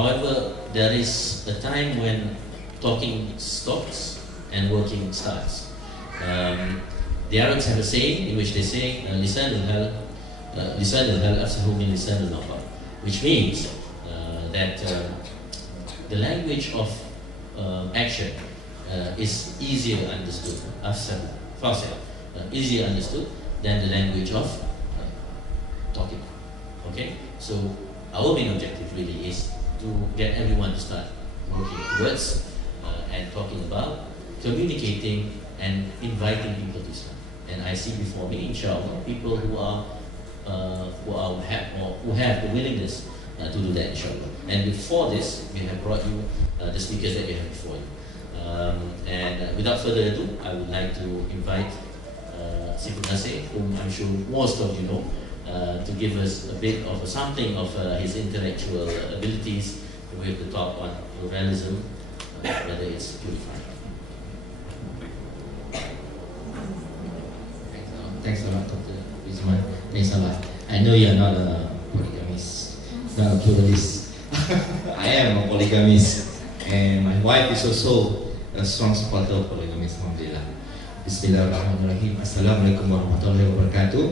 However, there is a time when talking stops and working starts. The Arabs have a saying in which they say, "Lisan al-hal afsahu min lisan al-naqar," which means that the language of action is easier understood, easier understood than the language of talking. Okay, so our main objective really is to get everyone to start working towards and talking about, communicating and inviting people to Islam. And I see before me, inshallah, people who have the willingness to do that, inshallah. And before this, we have brought you the speakers that we have before you. And without further ado, I would like to invite Xifu Naser, whom I'm sure most of you know, to give us a bit of something of his intellectual abilities with the talk on pluralism, whether it's purifying. Thanks a lot, Dr. Rizman. Thanks a lot. I know you're not a polygamist, not a pluralist. I am a polygamist, and my wife is also a strong supporter of polygamy. Alhamdulillah. Bismillahirrahmanirrahim. Assalamualaikum warahmatullahi wabarakatuh.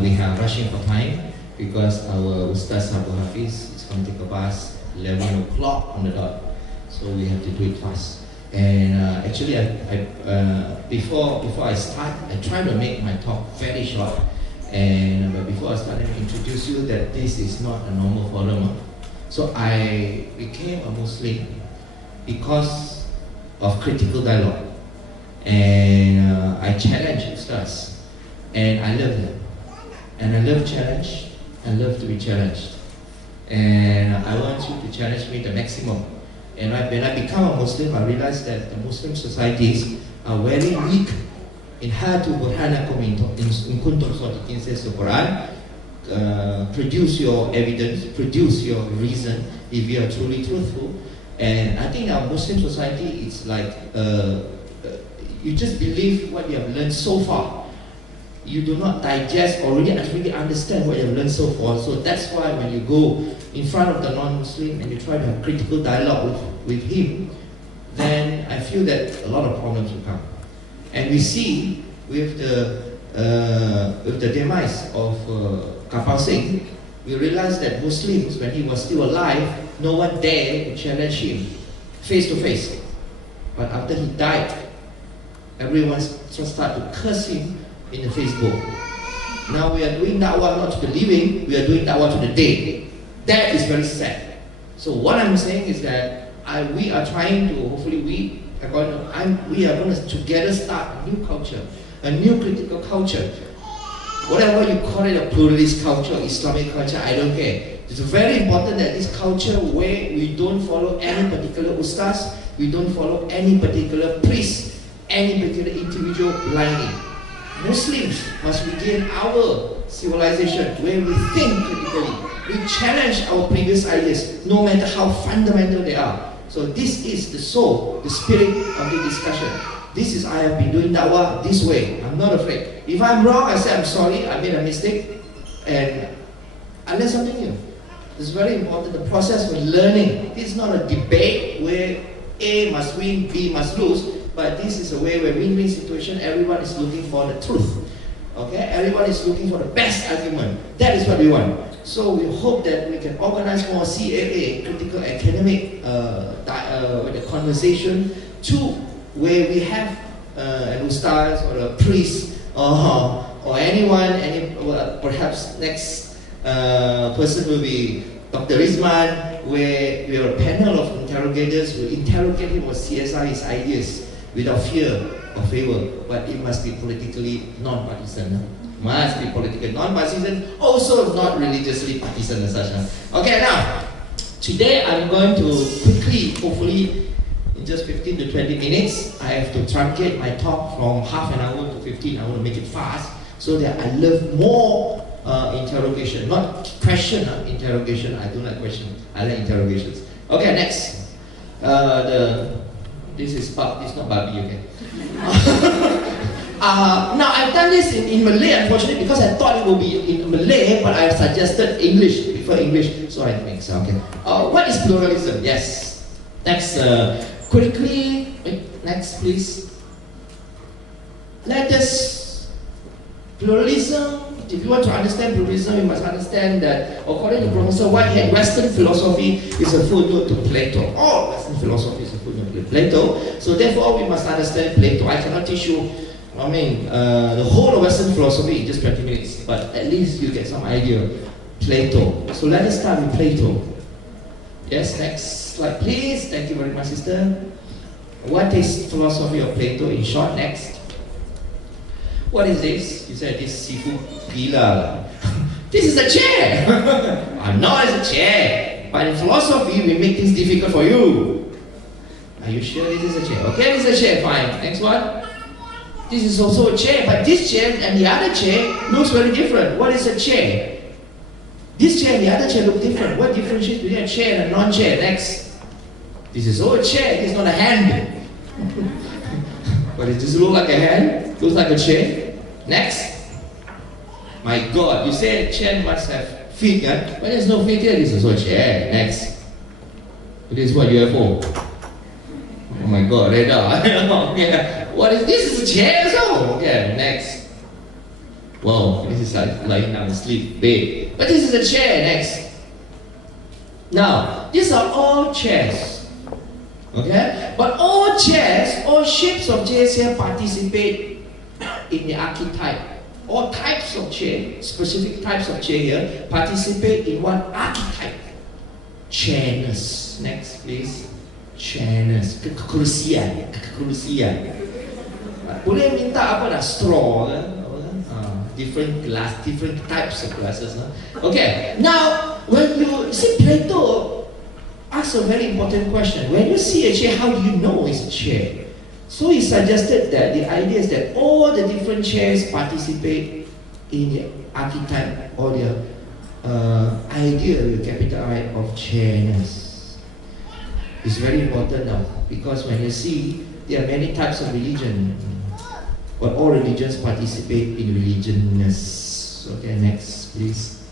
We are rushing for time because our Ustaz Abu Hafiz is going to take a bus 11 o'clock on the dot, so we have to do it fast. And actually, before I start, I try to make my talk very short. And but before I start, let me introduce you that this is not a normal forum. So I became a Muslim because of critical dialogue, and I challenge Ustaz, and I love them, and I love challenge. I love to be challenged, and I want you to challenge me the maximum. And when I become a Muslim, I realized that the Muslim societies are very weak in hatu burhanakum in kuntum sadiqin, says the Quran. Produce your evidence, produce your reason if you are truly truthful. And I think our Muslim society is like you just believe what you have learned so far. You do not digest or really understand what you have learned so far. So that's why when you go in front of the non-Muslim and you try to have critical dialogue with him, then I feel that a lot of problems will come. And we see with the demise of Kamal Singh, we realize that Muslims, when he was still alive, no one dared to challenge him face to face. But after he died, everyone just started to curse him in the Facebook. Now we are doing da'wah not to the living, we are doing da'wah to the dead. That is very sad. So what I'm saying is that we are trying to, hopefully we are going to together start a new culture, a new critical culture. Whatever you call it, a pluralist culture, Islamic culture, I don't care. It's very important that this culture where we don't follow any particular ustaz, we don't follow any particular priest, any particular individual blindly. Muslims must regain our civilization where we think critically. We challenge our previous ideas, no matter how fundamental they are. So this is the soul, the spirit of the discussion. This is, I have been doing da'wah this way. I'm not afraid. If I'm wrong, I say I'm sorry, I made a mistake, and I learn something new. It's very important, the process of learning. This is not a debate where A must win, B must lose, but this is a way where win-win situation, everyone is looking for the truth. Okay, everyone is looking for the best argument. That is what we want. So we hope that we can organize more CAA, critical academic conversation, to where we have an ustaz or a priest or anyone, perhaps next person will be Dr. Rizman, where we are a panel of interrogators will interrogate him or CSI his ideas without fear or favor, but it must be politically non-partisan. Must be politically non-partisan, also not religiously partisan as such. Okay, now, today I'm going to quickly, hopefully in just 15 to 20 minutes, I have to truncate my talk from half an hour to 15. I want to make it fast so that I love more interrogation, not question, interrogation. I don't like question, I like interrogations. Okay, next. This is not Barbie, okay? Now I've done this in Malay, unfortunately, because I thought it would be in Malay, but I suggested English, prefer English, so I mix. Okay. What is pluralism? Yes. Next, quickly. Wait, next, please. Let us pluralism. If you want to understand pluralism, you must understand that according to Professor Whitehead, Western philosophy is a footnote to Plato. All Western philosophy is a footnote to Plato. So therefore, we must understand Plato. I cannot teach you, the whole of Western philosophy in just 20 minutes, but at least you get some idea. Plato. So let us start with Plato. Yes, next slide, please. Thank you very much, sister. What is philosophy of Plato in short? Next. What is this? You said this Xifu pillar. This is a chair. I know it's a chair, but in philosophy we make things difficult for you. Are you sure this is a chair? Okay, this is a chair. Fine. Next one. This is also a chair, but this chair and the other chair looks very different. What is a chair? This chair and the other chair look different. What differentiates between a chair and a non-chair? Next. This is also a chair. This is not a hand. But it does look like a hand. Looks like a chair. Next. My God, you said chair must have feet, but there's no feet here. This is also a chair. Next. This is what UFO. Oh my God, radar. Yeah. What is this? Is a chair also. Okay, next. Wow, this is like lying down asleep, bed. But this is a chair. Next. Now, these are all chairs. Okay? But all chairs, all shapes of chairs here participate in the archetype. All types of chair, specific types of chair here, participate in one archetype. Chairness. Next, please. Chairness. Kekerusian. Boleh minta apa dah? Straw. Different glass, different types of glasses. Okay. Now, when you see Plato asks a very important question. When you see a chair, how do you know it's a chair? So he suggested that the idea is that all the different chairs participate in the archetype or the idea with capital I of chairness. It's very important now because when you see there are many types of religion, but all religions participate in religionness. Okay, next please.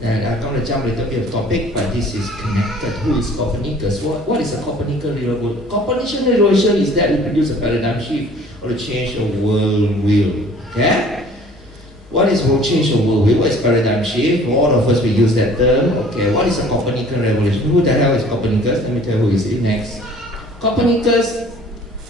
And I'm going to jump a little bit of topic, but this is connected. Who is Copernicus? What is a Copernican revolution? Copernican revolution is that we produce a paradigm shift or a change of worldview. Okay? What is change of worldview? What is paradigm shift? All of us we use that term. Okay, what is a Copernican revolution? Who the hell is Copernicus? Let me tell you who is it next. Copernicus,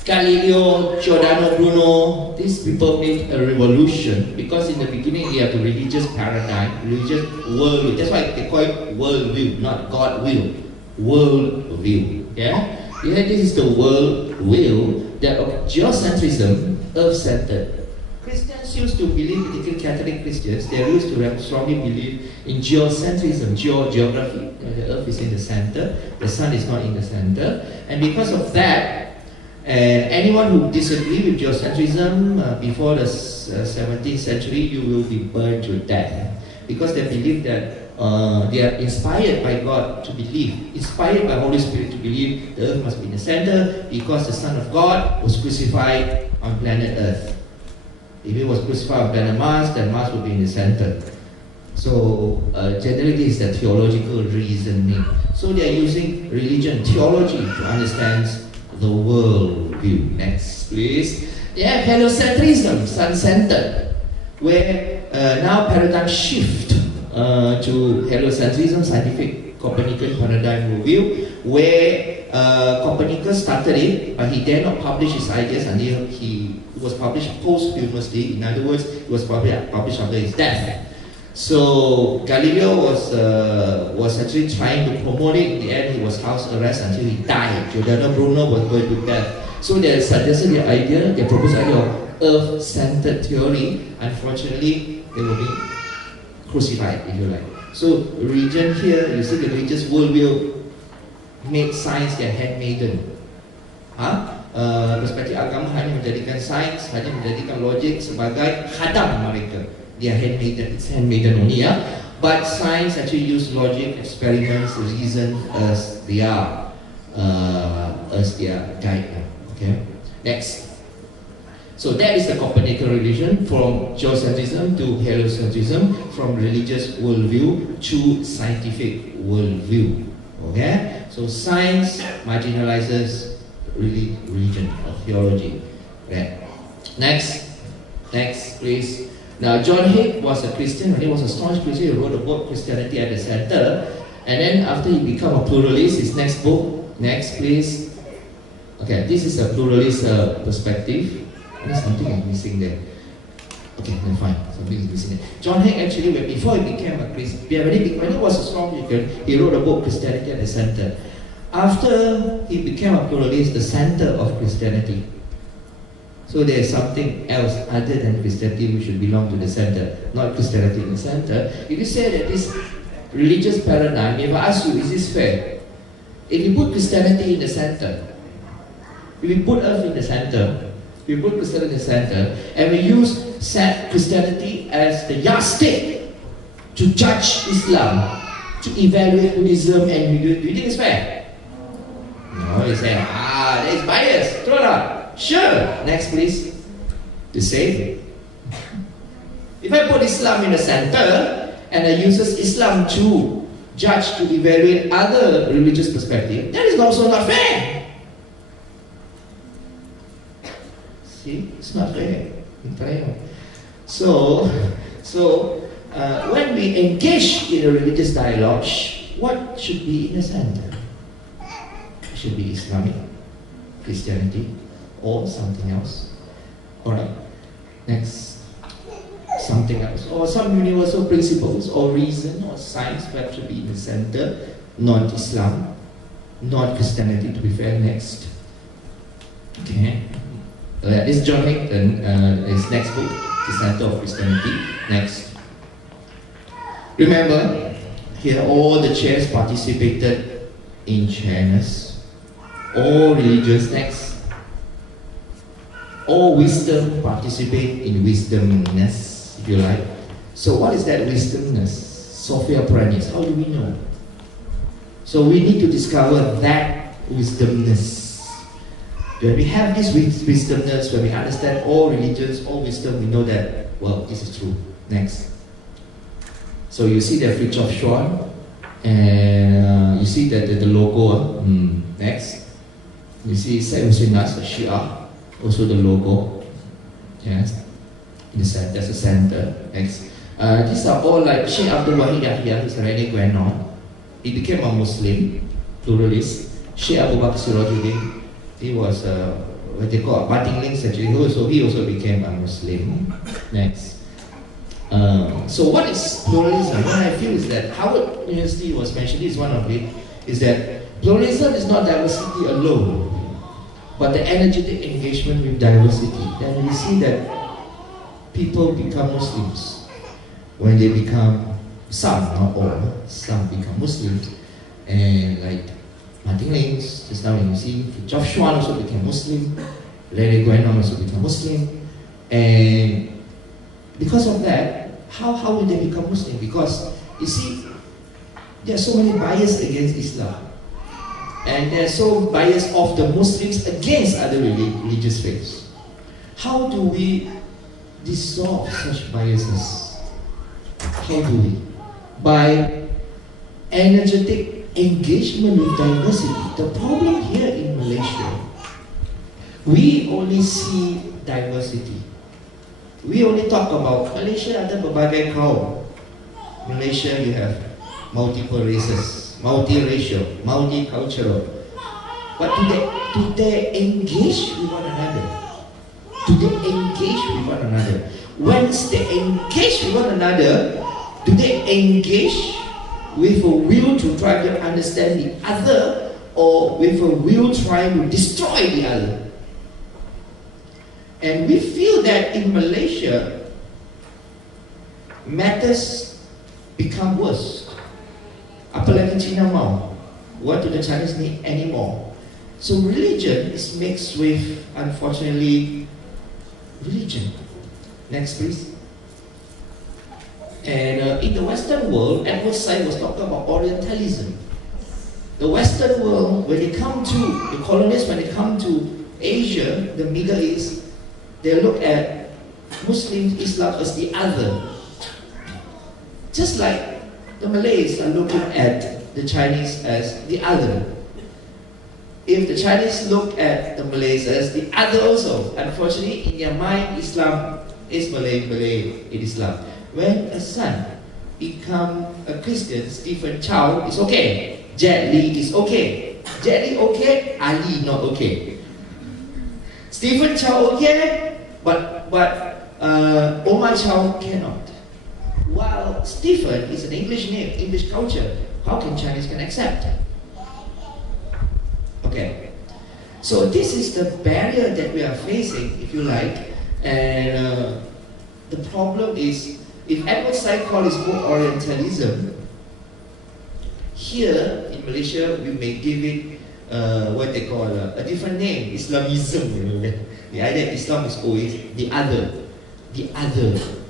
Galileo, Giordano Bruno, these people made a revolution because in the beginning they have the religious paradigm, religious worldview. That's why they call it worldview, not God will. Worldview. Yeah? This is the worldview that of geocentrism, earth-centered. Christians used to believe, particularly Catholic Christians, they used to strongly believe in geocentrism, geography. The earth is in the center, the sun is not in the center, and because of that, and anyone who disagrees with geocentrism before the 17th century, you will be burned to death. Because they believe that they are inspired by God to believe, inspired by Holy Spirit to believe the earth must be in the center because the Son of God was crucified on planet Earth. If he was crucified on planet Mars, then Mars would be in the center. So generally this is the theological reasoning. So they are using religion, theology to understand the worldview. Next, please. They have heliocentrism, sun-centered, where now paradigm shift to heliocentrism, scientific Copernican paradigm review, where Copernicus started it, but he dare not publish his ideas until he was published posthumously. In other words, it was published after his death. So Galileo was actually trying to promote it. In the end, he was house arrest until he died. Giordano Bruno was going to death. So they suggested the idea, they proposed the idea of earth-centered theory. Unfortunately, they will be crucified, if you like. So religion here, you see the religious worldview made science their handmaiden. Perspektif agama hanya menjadikan sains, hanya menjadikan logik sebagai khadam mereka. They are handmaiden, it's handmaiden only, yeah? But science actually use logic, experiments, reason as their guide. Okay? Next. So that is the Copernican religion, from geocentrism to heliocentrism, from religious worldview to scientific worldview. Okay? So science marginalizes religion or theology. Okay. Next, please. Now, John Haidt was a Christian, and he was a staunch Christian. He wrote a book, Christianity at the Center. And then after he became a pluralist, his next book, next please. Okay, this is a pluralist perspective. There's something missing there. Okay, then fine. Something is missing there. John Haidt actually, before he became a Christian, when he was a strong Christian, he wrote a book, Christianity at the Center. After he became a pluralist, the center of Christianity. So there is something else other than Christianity which should belong to the center, not Christianity in the center. If you say that this religious paradigm, if I ask you, is this fair? If you put Christianity in the center, if you put Earth in the center, we put Christianity in the center, and we use Christianity as the yardstick to judge Islam, to evaluate Buddhism and Hinduism. Do you think it's fair? No, you say, that is bias. Throw it out. Sure. Next, please. The same. If I put Islam in the center, and I use Islam to judge, to evaluate other religious perspectives, that is also not fair. See, it's not fair. So when we engage in a religious dialogue, what should be in the center? It should be Islamic, Christianity, or something else. Alright, next, something else, or some universal principles, or reason, or science, perhaps should be in the center, not Islam, not Christianity, to be fair. Next. Okay. This is John Haidt, and his next book, The Center of Christianity. Next. Remember, here all the chairs participated in chairness. All religions, next. All wisdom participate in wisdomness, if you like. So what is that wisdomness? Sophia Pranis, how do we know? So we need to discover that wisdomness. When we have this wisdomness, when we understand all religions, all wisdom, we know that, well, this is true. Next. So you see the Fritjof Schwann, and you see that the logo. Next. You see Said Hussein Nas, Shia, also the logo. Yes. In the center, that's the center. Next. These are all like Sheikh Abdul Wahid Yahya, who's already going on. He became a Muslim, pluralist. Sheikh Abu Bakr Sirajuddin, he was what they call budding links actually. He also became a Muslim. Next. So what is pluralism? What I feel is that Harvard University was mentioned, is one of it, is that pluralism is not diversity alone, but the energetic engagement with diversity. Then we see that people become Muslims when they become, some, not all, some become Muslims, and like Martin Links, just now you see, Fritjof Schwann also became Muslim, Larry Guenon also became Muslim, and because of that, how will they become Muslim? Because, you see, there are so many bias against Islam, and there are so bias of the Muslims against other religious faiths. How do we dissolve such biases? How do we? By energetic engagement with diversity. The problem here in Malaysia, we only see diversity. We only talk about Malaysia ada berbagai kaum. Malaysia, you have multiple races, multiracial, multicultural. But do they engage with one another? Do they engage with one another? Once they engage with one another, do they engage with a will to try to understand the other, or with a will trying to destroy the other? And we feel that in Malaysia, matters become worse. Apalagi Cina mau. What do the Chinese need anymore? So religion is mixed with, unfortunately, religion. Next, please. And in the Western world, Edward Said was talking about Orientalism. The Western world, when they come to, the colonists, when they come to Asia, the Middle East, they look at Muslim Islam as the other. Just like the Malays are looking at the Chinese as the other. If the Chinese look at the Malays as the other also, unfortunately in their mind Islam is Malay, Malay is Islam. When a son become a Christian, Stephen Chow is okay, Jet Li is okay. Jet Li okay, Ali not okay. Stephen Chow okay, but Omar Chow cannot. While Stephen is an English name, English culture, how can Chinese can accept? Okay, so this is the barrier that we are facing, if you like, and the problem is, if Edward Said called his book Orientalism, here in Malaysia we may give it what they call a different name, Islamism. You know, the idea that Islam is always the other,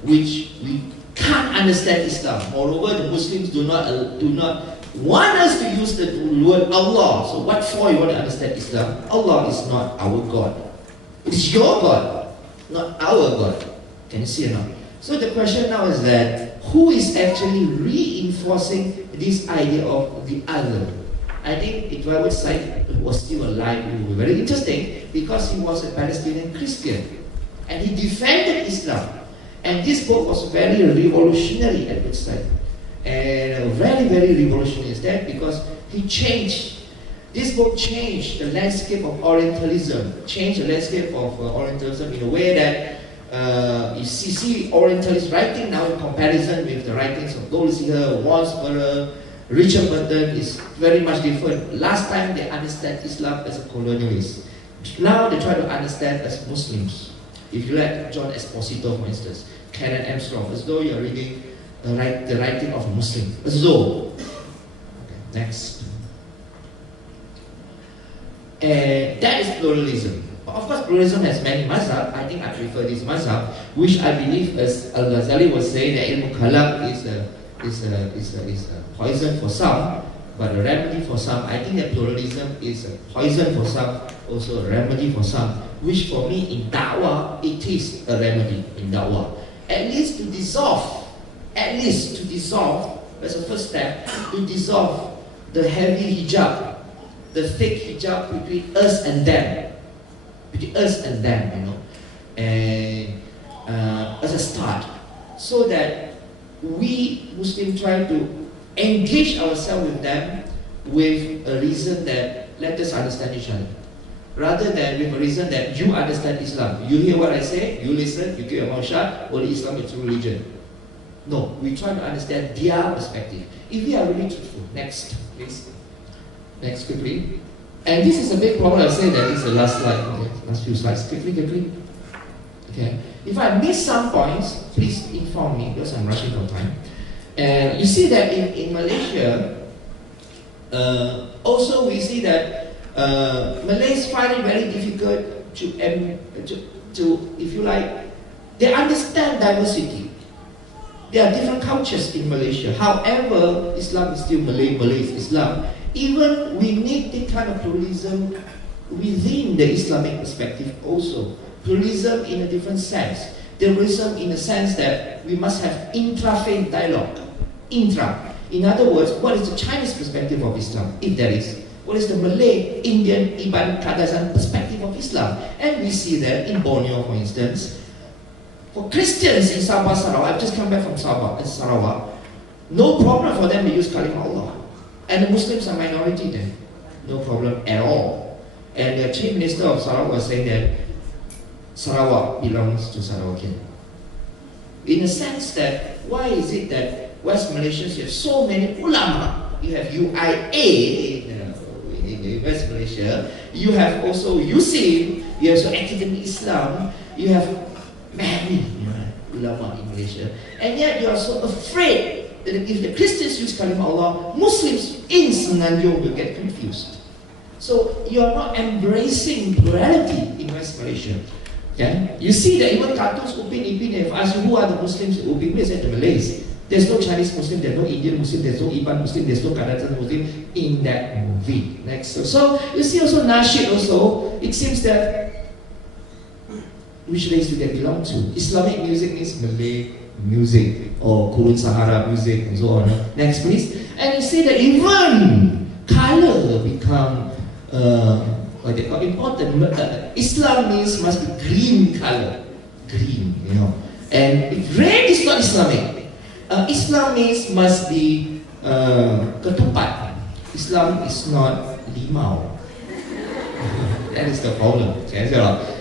which we can't understand Islam. Moreover, the Muslims do not want us to use the word Allah. So what for you want to understand Islam? Allah is not our God. It is your God, not our God. Can you see or not? So the question now is that who is actually reinforcing this idea of the other? I think if Edward Said was still alive, it would be very interesting because he was a Palestinian Christian and he defended Islam. And this book was very revolutionary at its time. And very, very revolutionary is that because he changed, this book changed the landscape of Orientalism, changed the landscape of Orientalism in a way that you see Orientalist writing now in comparison with the writings of Goldsmith, Wadsworth, Richard Burton is very much different. Last time they understand Islam as a colonialist. Now they try to understand as Muslims. If you like John Esposito, for instance, Karen Armstrong, as though you're reading the writing of a Muslim. As though. Okay, next. And that is pluralism. Of course, pluralism has many mazhab. I think I prefer this mazhab, which I believe, as Al-Ghazali was saying, that ilm kalam is a poison for some, but a remedy for some. I think that pluralism is a poison for some, also a remedy for some, which for me in da'wah, it is a remedy in da'wah. At least to dissolve, that's the first step, to dissolve the heavy hijab, the thick hijab between us and them, you know, and as a start, so that we Muslims try to engage ourselves with them with a reason that let us understand each other, rather than with a reason that you understand Islam. You hear what I say, you listen, you keep your mouth shut, only Islam is true religion. No, we try to understand their perspective. If we are really truthful. Next, please. Next, quickly. And this is a big problem. I say that it's the last slide. Okay, last few slides. Quickly. Okay. If I miss some points, please inform me because I'm rushing for time. And you see that in Malaysia, also we see that Malays find it very difficult to, if you like, they understand diversity. There are different cultures in Malaysia. However, Islam is still Malay is Islam. Even we need the kind of pluralism within the Islamic perspective also. Pluralism in a different sense. Pluralism in the sense that we must have intra-faith dialogue. In other words, what is the Chinese perspective of Islam, if there is? What is the Malay, Indian, Iban, Kadazan perspective of Islam? And we see that in Borneo, for instance, for Christians in Sabah, Sarawak, I've just come back from Sabah and Sarawak, no problem for them to use Kalimah Allah. And the Muslims are minority there. No problem at all. And the Chief Minister of Sarawak was saying that Sarawak belongs to Sarawakian. In the sense that, why is it that West Malaysians have so many ulama? You have UIA in West Malaysia. You have also USIM. You have also Academic Islam. You have many ulama in Malaysia. And yet you are so afraid that if the Christians use Kalimah Allah, Muslims in Semenanjung will get confused. So you are not embracing plurality in West Malaysia. Yeah? You see that even cartoons, Upin Ipin, if I ask you who are the Muslims, Upin Ipin said the Malays. There's no Chinese Muslim, there's no Indian Muslim, there's no Iban Muslim, there's no Kadazan Muslim in that movie. Next. So you see also Nasheed also, it seems that which race do they belong to? Islamic music means Malay music or Kurun Sahara music and so on. Next please. And you see that even color become what they call important. Islam means must be green color. Green, you know. And if red is not Islamic. Islam means must be ketupat. Islam is not limau. That is the problem.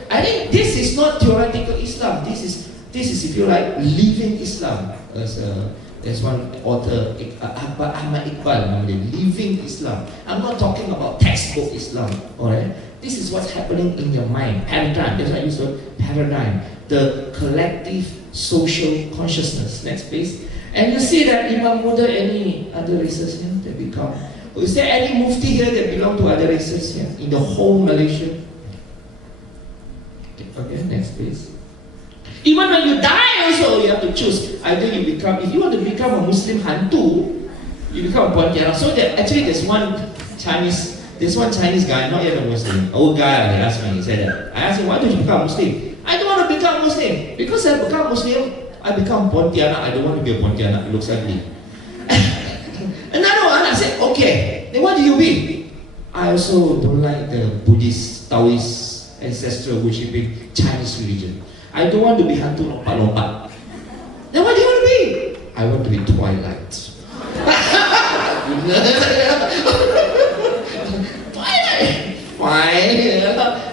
I think this is not theoretical Islam. This is if you like living Islam. There's one author, Ahmad Iqbal, living Islam. I'm not talking about textbook Islam. Alright, this is what's happening in your mind. Paradigm. That's why I use the word paradigm. The collective social consciousness. Next please. And you see that Imam Muda, any other races here that become. Is there any mufti here that belong to other races here in the whole Malaysia? Okay, next please. Even when you die also, you have to choose. Either you become, if you want to become a Muslim hantu, you become a Pontianak. So that actually there's one Chinese guy, not yet a Muslim, old guy, he asked me, he said that. I asked him, why don't you become a Muslim? I don't want to become a Muslim. Because I become Muslim, I become Pontianak. I don't want to be a Pontianak, it looks ugly. Another one, I said, okay, then what do you be? I also don't like the Buddhist, Taoist, ancestral worshipping Chinese religion. I don't want to be hantu lompat-lompat. Then what do you want to be? I want to be Twilight. Twilight! Fine.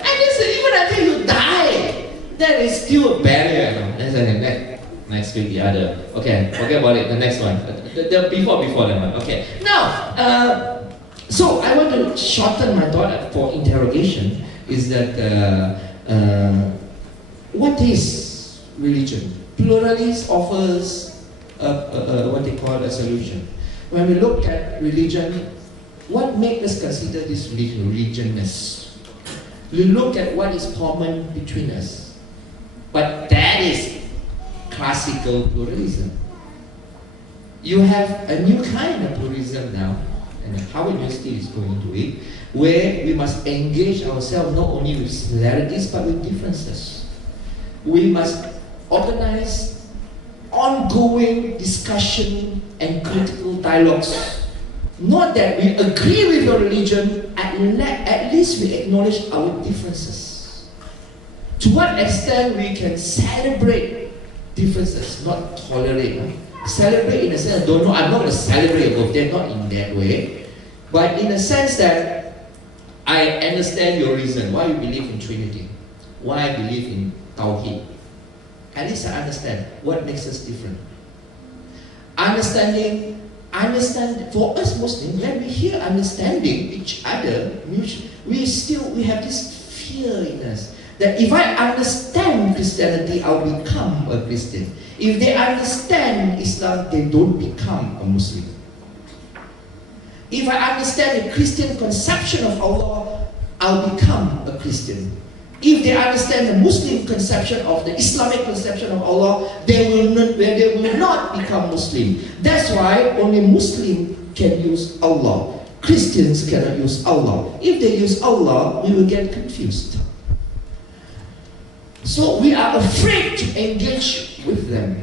And this, even until you die, that is still a barrier. Next week, the other. Okay, forget about it. The next one. The before that one. Okay. Now, so I want to shorten my thought for interrogation. Is that what is religion? Pluralism offers what they call a solution. When we look at religion, what makes us consider this religion, religionness? We look at what is common between us. But that is classical pluralism. You have a new kind of pluralism now, and Harvard University is going to it, where we must engage ourselves not only with similarities but with differences. We must organize ongoing discussion and critical dialogues. Not that we agree with your religion, at least we acknowledge our differences. To what extent we can celebrate differences, not tolerate. Celebrate in a sense, don't know, I'm not going to celebrate your birthday, not in that way. But in a sense that I understand your reason, why you believe in Trinity, why I believe in Tawheed. At least I understand what makes us different. Understand, for us Muslims, when we hear understanding each other, we have this fear in us. That if I understand Christianity, I'll become a Christian. If they understand Islam, they don't become a Muslim. If I understand the Christian conception of Allah, I'll become a Christian. If they understand the Muslim conception of the Islamic conception of Allah, they will not become Muslim. That's why only Muslim can use Allah. Christians cannot use Allah. If they use Allah, we will get confused. So we are afraid to engage with them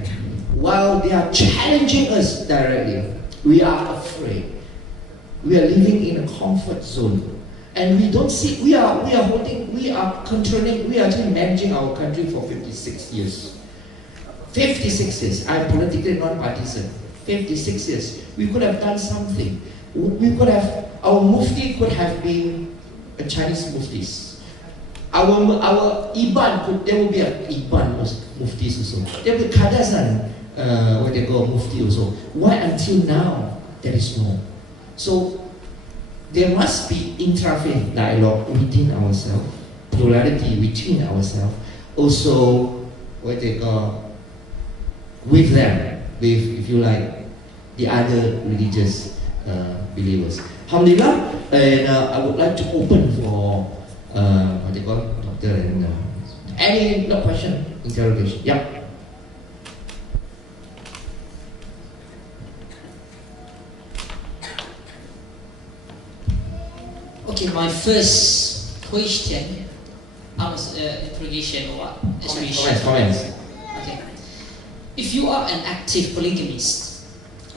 while they are challenging us directly. We are afraid. We are living in a comfort zone. And we don't see, we are controlling, we are actually managing our country for 56 years. 56 years. I'm politically non-partisan. 56 years. We could have done something. Our mufti could have been a Chinese muftis. Our Iban, there will be a Iban muftis also. There will be Kadazan, what they call mufti also. Why until now there is no? So there must be intra-faith dialogue within ourselves, plurality within ourselves. Also, what they call with them, with, if you like, the other religious believers. Alhamdulillah, and I would like to open for what they call doctor and any question, interrogation. Yeah. Okay, my first question, interrogation or what? Comments. Okay. If you are an active polygamist,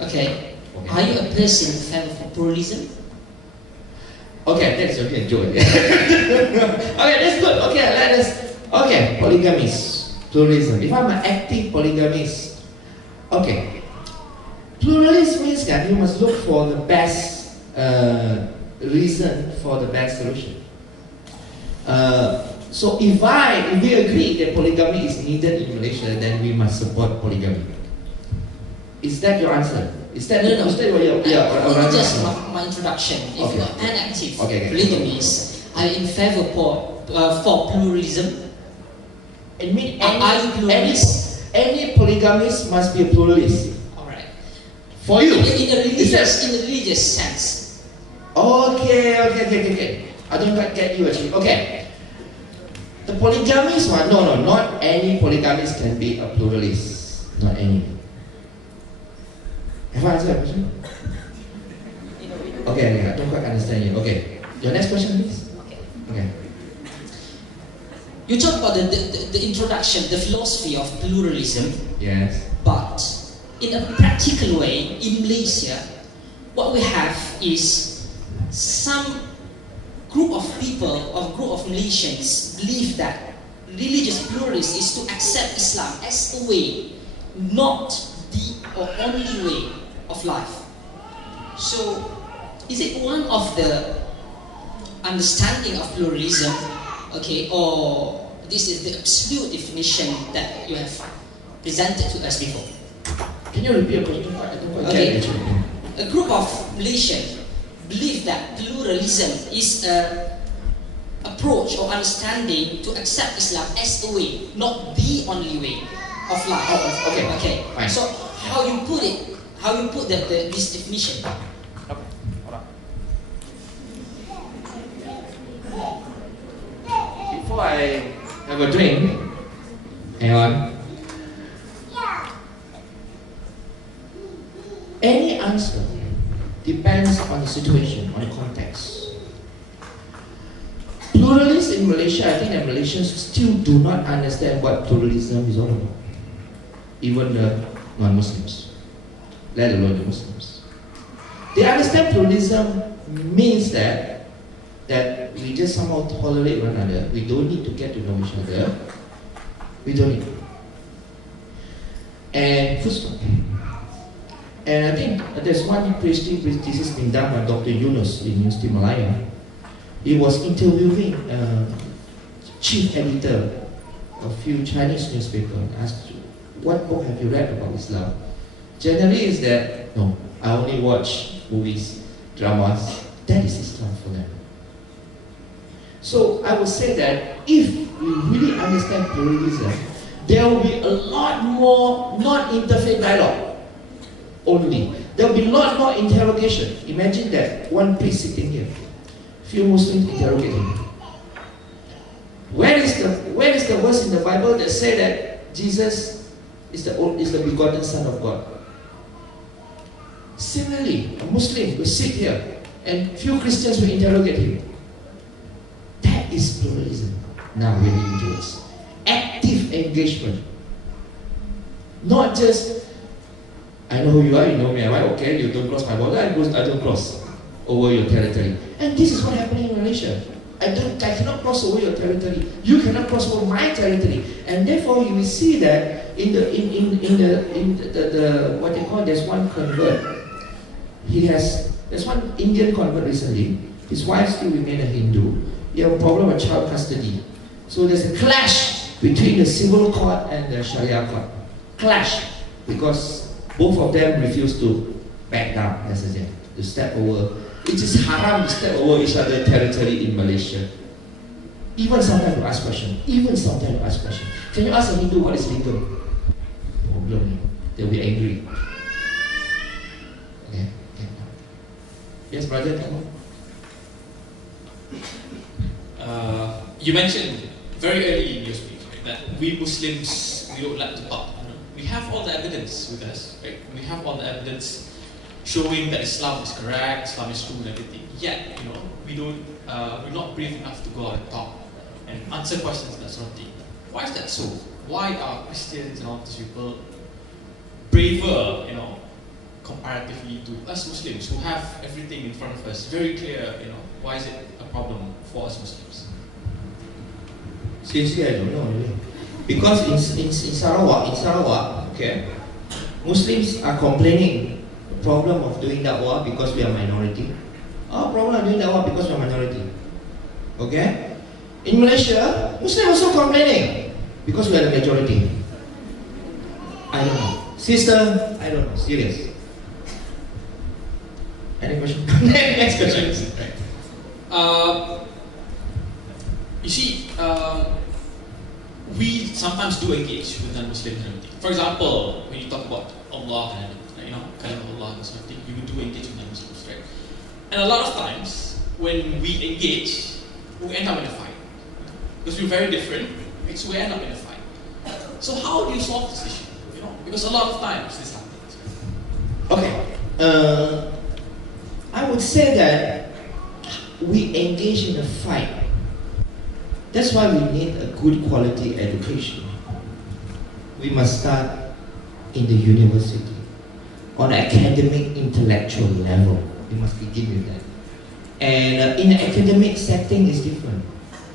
okay, are you a person in favor for pluralism? Okay, that's okay, Joy. Okay, that's good. Okay, let us. Okay, polygamist, pluralism. If I'm an active polygamist, okay, pluralism means that you must look for the best reason for the best solution. So if we agree that polygamy is needed in Malaysia, then we must support polygamy. Is that your answer? Is that no? Is that what your just my introduction. If you are an active polygamist, are you in favor for pluralism? It means are you pluralist? Any polygamist must be a pluralist. All right. For you, in a religious sense. Okay. I don't quite get you actually. Okay. The polygamist one, no, not any polygamist can be a pluralist. Not any. Have I answered that question? Okay, I don't quite understand you. Okay. Your next question, please. Okay. You talk about the introduction, the philosophy of pluralism. Yes. But in a practical way, in Malaysia, what we have is some group of people, or group of Malaysians, believe that religious pluralism is to accept Islam as a way, not the or only way of life. So, is it one of the understanding of pluralism, okay, or this is the absolute definition that you have presented to us before? Can you repeat your question? I don't quite get it. A group of Malaysians believe that pluralism is an approach or understanding to accept Islam as a way, not the only way of life. Oh, okay. Fine. So how you put it? How you put this definition? Okay, hold on. Before I have a drink, hang on. Any answer depends on the situation, on the context. Pluralists in Malaysia, I think that Malaysians still do not understand what pluralism is all about. Even the non-Muslims, let alone the Muslims. They understand pluralism means that we just somehow tolerate one another. We don't need to get to know each other. We don't need. And full stop. And I think there's one PhD thesis being done by Dr. Yunus in University of Malaya. He was interviewing chief editor of a few Chinese newspapers and asked, what book have you read about Islam? Generally is that, no, I only watch movies, dramas. That is Islam for them. So I would say that if we really understand pluralism, there will be a lot more non-interfaith dialogue. Only. There will be a lot more interrogation. Imagine that one priest sitting here, few Muslims interrogating. Where is the verse in the Bible that say that Jesus is the begotten Son of God? Similarly, a Muslim will sit here and few Christians will interrogate him. That is pluralism. Now we're leading towards active engagement. Not just, I know who you are, you know me, am I okay? You don't cross my border, I don't cross over your territory. And this is what happening in Malaysia. I cannot cross over your territory. You cannot cross over my territory. And therefore you will see that in the what they call, there's one convert. There's one Indian convert recently. His wife still remained a Hindu. He have a problem with child custody. So there's a clash between the civil court and the Sharia court. Clash. Because both of them refuse to back down, as I said, to step over. It is haram to step over each other's territory in Malaysia. Even sometimes you ask questions. Can you ask a Hindu what is legal? Problem. They'll be angry. Okay. Yes, brother, Kamal. You mentioned very early in your speech, right, that we Muslims, we don't like to talk. We have all the evidence with us, right? We have all the evidence showing that Islam is correct, Islam is true and everything. Yet, we're not brave enough to go out and talk. and answer questions and that sort of thing. Why is that so? Why are Christians and all these people braver, comparatively to us Muslims who have everything in front of us, very clear, why is it a problem for us Muslims? Seriously, I don't know really. Because in Sarawak, okay, Muslims are complaining the problem of doing da'wah because we are minority. Our problem of doing da'wah because we are minority. Okay? In Malaysia, Muslims also complaining because we are the majority. I don't know. Sister, I don't know. Serious. Any question? Next question. You see, we sometimes do engage with non-Muslims and everything. For example, when you talk about Allah and kalimah Allah and sort of thing, you do engage with non-Muslims, right? And a lot of times, when we engage, we end up in a fight. Because we're very different, we end up in a fight. So how do you solve this issue? Because a lot of times this happens. Okay. I would say that we engage in a fight. That's why we need a good quality education. We must start in the university, on an academic, intellectual level. We must begin with that. And in an academic setting, it's different.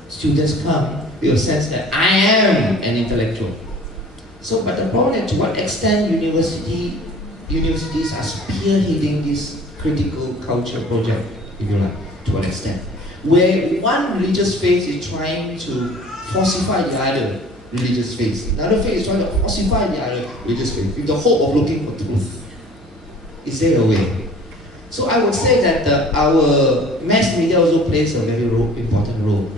Students come with a sense that I am an intellectual. So, but the problem is to what extent universities are spearheading this critical culture project, if you like, to what extent? Where one religious faith is trying to falsify the other religious faith. Another faith is trying to falsify the other religious faith with the hope of looking for truth. Is there a way? So I would say that our mass media also plays a very important role.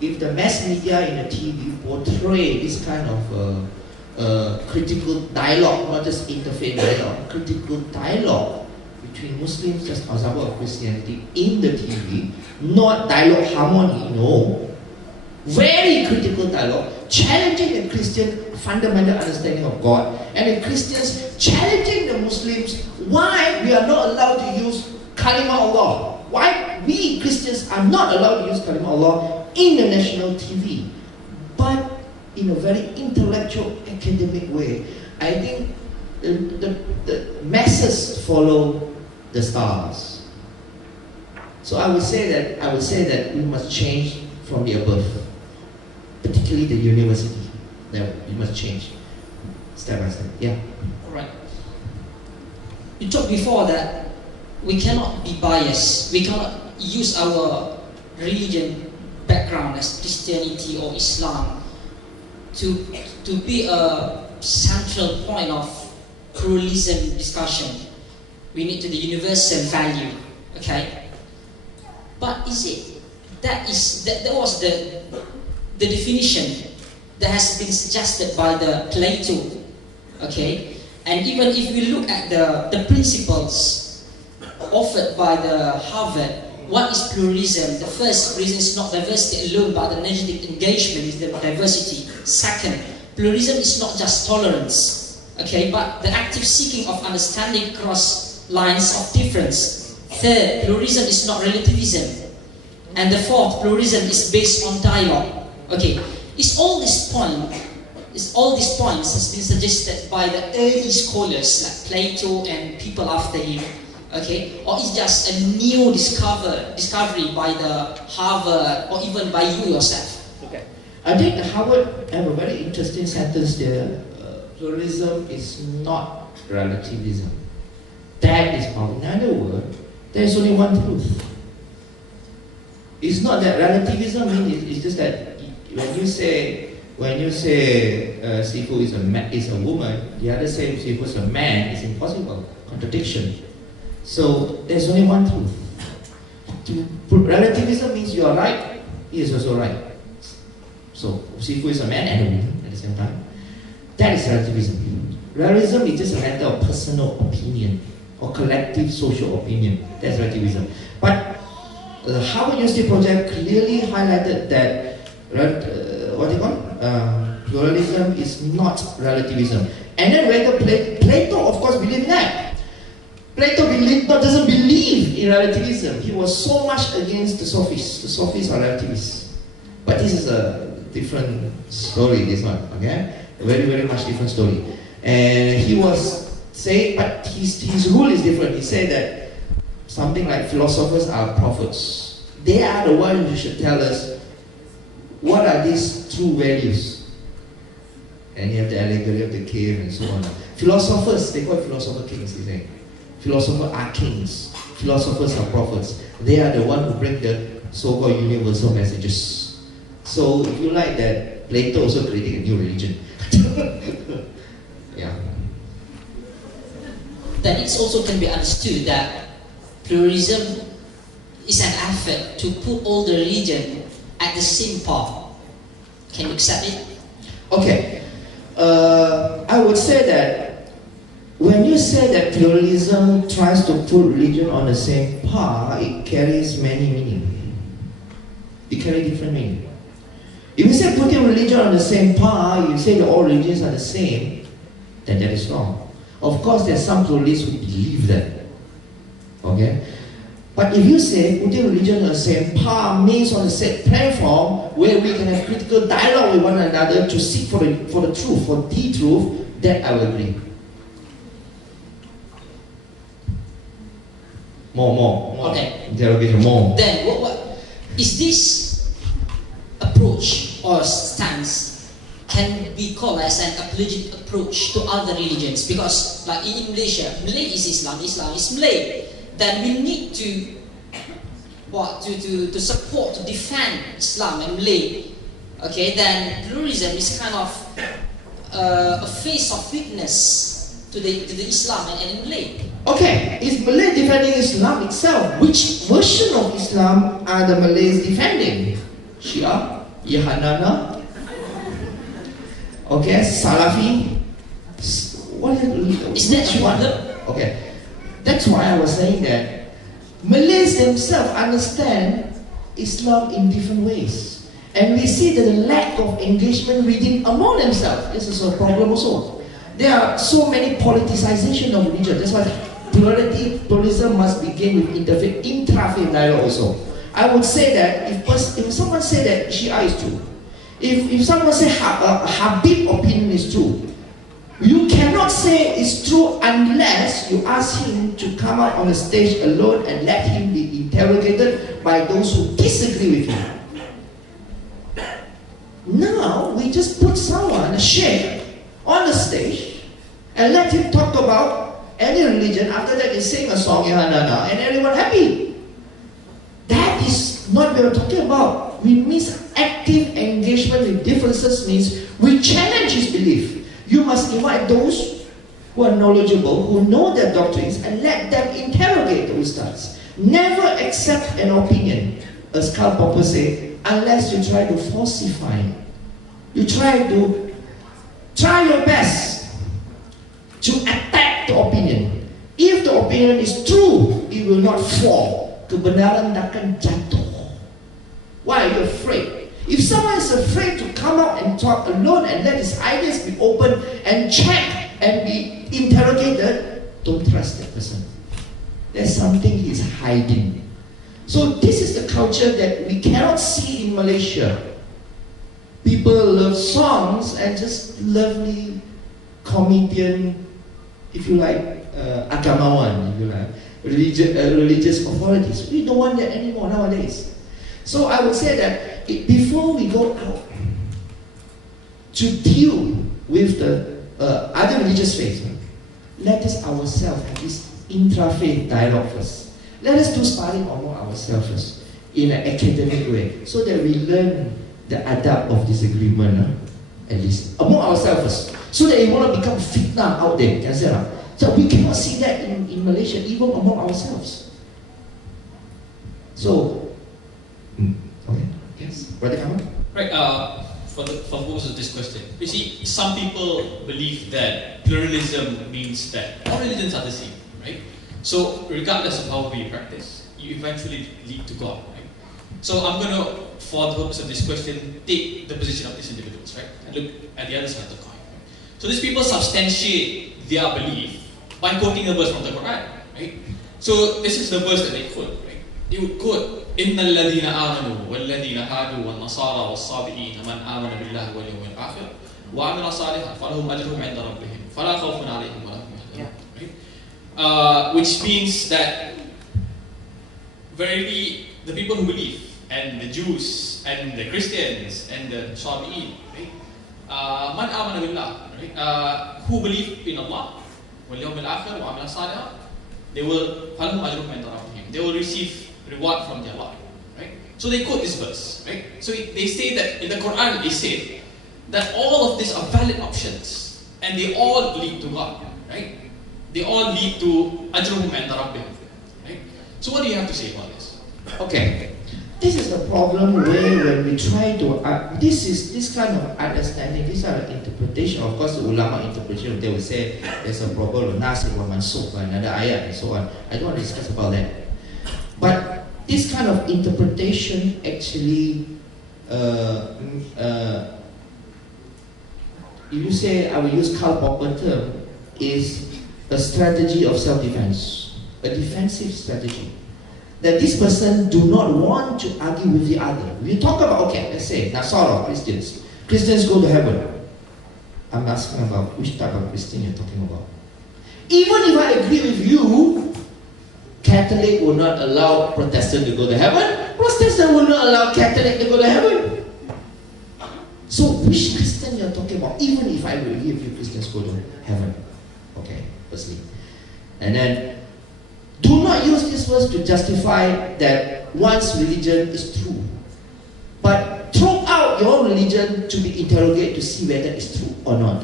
If the mass media in the TV portray this kind of critical dialogue, not just interfaith dialogue, critical dialogue between Muslims, just as example of Christianity in the TV, not dialogue harmony, no. Very critical dialogue, challenging the Christian fundamental understanding of God, and the Christians challenging the Muslims why we are not allowed to use Kalimah Allah. Why we Christians are not allowed to use Kalimah Allah in the national TV. But in a very intellectual, academic way. I think the masses follow the stars. So I would say that we must change from the above, particularly the university level. We must change step by step. Yeah. All right. You talked before that we cannot be biased. We cannot use our religion background as Christianity or Islam to be a central point of pluralism discussion. We need to the universal value, okay? But is it that was the definition that has been suggested by the Plato, okay? And even if we look at the principles offered by the Harvard, what is pluralism? The first reason is not diversity alone, but the energetic engagement is the diversity. Second, pluralism is not just tolerance, okay, but the active seeking of understanding across lines of difference. Third, pluralism is not relativism. And the fourth, pluralism is based on dialogue. Okay, all these points has been suggested by the early scholars like Plato and people after him. Okay, or it's just a new discovery by the Harvard or even by you yourself? Okay, I think the Harvard have a very interesting sentence there. Pluralism is not relativism. That is power. In other words, there is only one truth. It's not that relativism means it's just that when you say Xifu is a woman, the other say Xifu is a man, it's impossible. Contradiction. So there's only one truth. Relativism means you are right, he is also right. So Xifu is a man and a woman at the same time. That is relativism. Relativism is just a matter of personal opinion or collective social opinion. That's relativism. But the Harvard University project clearly highlighted that pluralism is not relativism. And then whether Plato, of course, believed in that. Plato doesn't believe in relativism. He was so much against the sophists. The sophists are relativists. But But this is a different story, this one, okay? A very, very much different story. And he was saying, but his rule is different. He said that something like philosophers are prophets. They are the ones who should tell us what are these true values. And you have the allegory of the cave and so on. Philosophers, they call it philosopher kings, you think. Philosophers are kings. Philosophers are prophets. They are the ones who bring the so-called universal messages. So if you like that, Plato also created a new religion. Yeah. That it also can be understood that pluralism is an effort to put all the religion at the same path. Can you accept it? Okay. I would say that when you say that pluralism tries to put religion on the same path, it carries many meanings. It carries different meaning. If you say putting religion on the same path, you say that all religions are the same, then that is wrong. Of course, there are some pluralists who believe that. Okay? But if you say putting religion on the same path means on the same platform where we can have critical dialogue with one another to seek for the truth, for the truth, that I will agree. More. Okay. Interrogation, more. Then, what is this approach or stance can be called as an apologetic approach to other religions? Because, like in Malaysia, Malay is Islam, Islam is Malay. Then we need to support, to defend Islam and Malay. Okay, then pluralism is kind of a face of weakness to the Islam and Malay. Okay, is Malay defending Islam itself? Which version of Islam are the Malays defending? Shia? Yahanana? Okay, Salafi? What is that one? Okay, that's why I was saying that Malays themselves understand Islam in different ways. And we see that the lack of engagement within among themselves. This is a problem also. There are so many politicization of religion. That's why pluralism must begin with intra-faith dialogue also. I would say that if someone say that Shia is true, if someone say Habib opinion is true, you cannot say it's true unless you ask him to come out on the stage alone and let him be interrogated by those who disagree with him. Now we just put someone, a sheikh, on the stage and let him talk about any religion. After that, he sing a song, and everyone happy. That is not what we're talking about. We miss active engagement with differences means we challenge his belief. You must invite those who are knowledgeable, who know their doctrines, and let them interrogate the ustads. Never accept an opinion, as Karl Popper said, unless you try to falsify it. You try your best to attack the opinion. If the opinion is true, it will not fall. Kebenaran akan jatuh. Why are you afraid? If someone is afraid to come out and talk alone and let his ideas be open and checked and be interrogated, don't trust that person. There's something he's hiding. So this is the culture that we cannot see in Malaysia. People love songs and just lovely comedian, if you like, agamawan, if you like, religious authorities. We don't want that anymore nowadays. So I would say that before we go out to deal with the other religious faiths, let us ourselves have this intra-faith dialogue first. Let us do sparring among ourselves first in an academic way, so that we learn the adab of disagreement, at least among ourselves first, so that it will not become fitnah out there. So we cannot see that in Malaysia, even among ourselves. So, okay, yes, Brother Kamal? Right, for the purpose of this question, you see, some people believe that pluralism means that all religions are the same, right? So, regardless of how we practice, you eventually lead to God, right? So, I'm going to, for the purpose of this question, take the position of these individuals, right? And look at the other side of the coin. Right? So, these people substantiate their belief by quoting a verse from the Quran, right? So, this is the verse that they quote, right? you would quote, إِنَّ الَّذِينَ آمَنُوا وَالَّذِينَ هَادُوا وَالنَّصَارَى وَالصَّابِئِينَ مَنْ آمَنَ بِاللَّهِ وَالْيَوْمِ الْآخِرِ وَعَمِلَ صَالِحًا فَلَهُمْ أَجْرُهُمْ عِنْدَ رَبِّهِمْ فَلَا خَوْفٌ عَلَيْهِمْ وَلَا هُمْ يَحْزَنُونَ. Which means that verily the people who believe, and the Jews and the Christians and the Sabi'in, right? Man amana billah, right? Who believe in Allah, wal yawm al-akhir wa amala salihah, they will falahum ajruhum inda rabbihim. They will receive reward from their Lord, right? So they quote this verse, right? So they say that in the Quran, they say that all of these are valid options, and they all lead to God, right? They all lead to ajruhum inda rabbihim, right? So what do you have to say about this? Okay. This is the problem where when we try to, this kind of understanding, these are interpretation. Of course, the ulama interpretation, they will say there's a problem of Naser wa mansukh, another ayat and so on. I don't want to discuss about that. But this kind of interpretation actually, if you say, I will use Karl Popper term, is a strategy of self-defense, a defensive strategy. That this person do not want to argue with the other. We talk about, okay, let's say Nasara, Christians. Christians go to heaven. I'm asking about which type of Christian you're talking about. Even if I agree with you, Catholic will not allow Protestant to go to heaven. Protestant will not allow Catholic to go to heaven. So which Christian you're talking about? Even if I agree with you, Christians go to heaven. Okay, firstly. And then, do not use this verse to justify that one's religion is true. But throw out your religion to be interrogated to see whether it's true or not.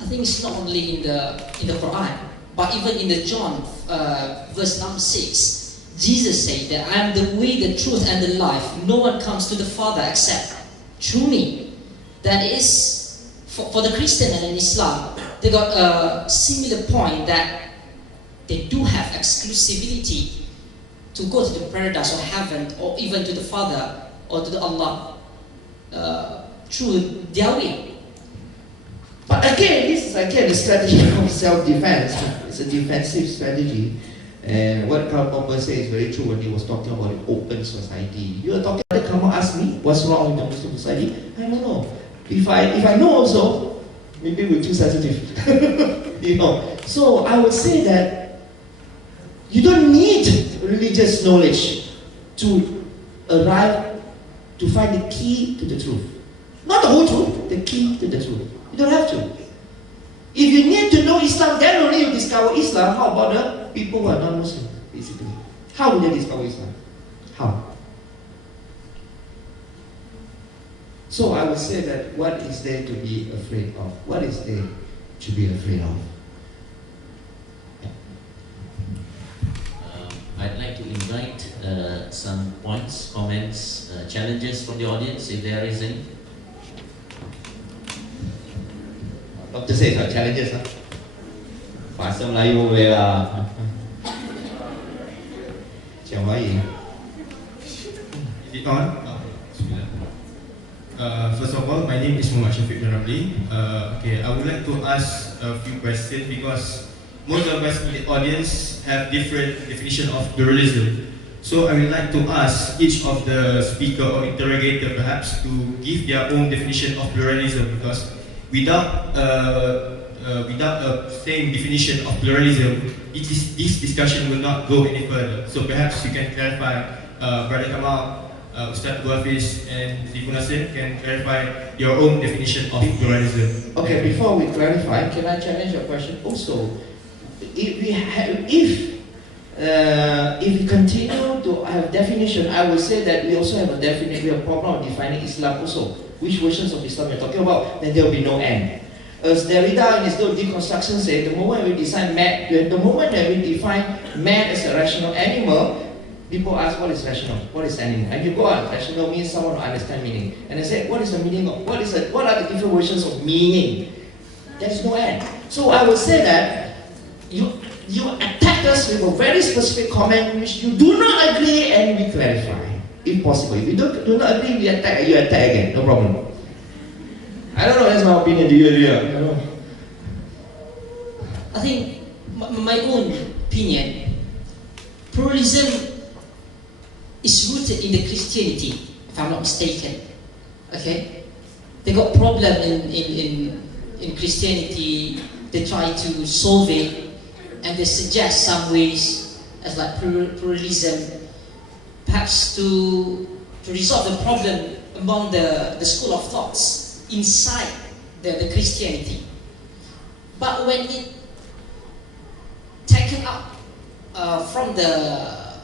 I think it's not only in the Quran, but even in the John verse number 6, Jesus said that I am the way, the truth, and the life. No one comes to the Father except through me. That is, for the Christian and Islam, they got a similar point that they do have exclusivity to go to the paradise or heaven or even to the Father or to the Allah through their way. But again, this is again a strategy of self-defense. It's a defensive strategy. And what Karl Popper says is very true when he was talking about an open society. You are talking about Kamal asked me, what's wrong with the Muslim society? I don't know. If I know also, maybe we're too sensitive. You know. So I would say that you don't need religious knowledge to arrive to find the key to the truth. Not the whole truth, the key to the truth. You don't have to. If you need to know Islam, then only you discover Islam. How about the people who are non-Muslim, basically? How will they discover Islam? How? So I would say that what is there to be afraid of? What is there to be afraid of? I'd like to invite some points, comments, challenges from the audience, if there is any. Dr. says challenges, huh? Bahasa Melayu boleh lah. Macam baik. Is it on? First of all, my name is Muhammad Shafiq Ramli. Okay, I would like to ask a few questions because most of us in the audience have different definition of pluralism. So I would like to ask each of the speaker or interrogator perhaps to give their own definition of pluralism, because without a same definition of pluralism, this discussion will not go any further. So perhaps you can clarify, Brother Kamal, Ustaz Hafiz and Xifu Naser can clarify your own definition of pluralism. Okay, before we clarify, can I challenge your question also? If we continue to have definition, I will say that we also have a definition. We have a problem of defining Islam also. Which versions of Islam we're talking about? Then there will be no end. As Derrida in his deconstruction said, the moment we define man, the moment that we define man as a rational animal, people ask what is rational, what is animal, and you go on. Rational means someone who understands meaning, and I say what is the meaning of what are the different versions of meaning? There's no end. So I would say that you attack us with a very specific comment which you do not agree, and we clarify if possible. If you do not agree, you attack again, no problem. I don't know, that's my opinion. Do you agree? I don't know. I think my own opinion, pluralism is rooted in the Christianity, if I'm not mistaken. Okay, they got problem in Christianity. They try to solve it, and they suggest some ways as like pluralism, perhaps to resolve the problem among the school of thoughts inside the Christianity. But when it taken up from the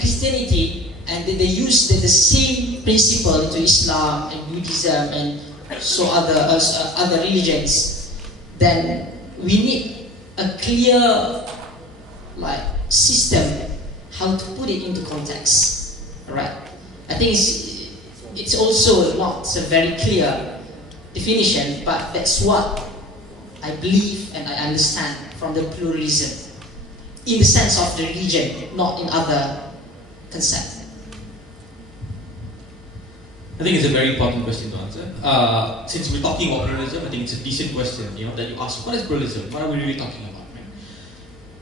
Christianity, and they use the same principle into Islam and Buddhism and so other religions, then we need a clear system how to put it into context. Alright, I think it's also not a very clear definition, but that's what I believe and I understand from the pluralism in the sense of the religion, not in other concepts. I think it's a very important question to answer. Since we're talking about pluralism, I think it's a decent question, that you ask, what is pluralism? What are we really talking about? Right?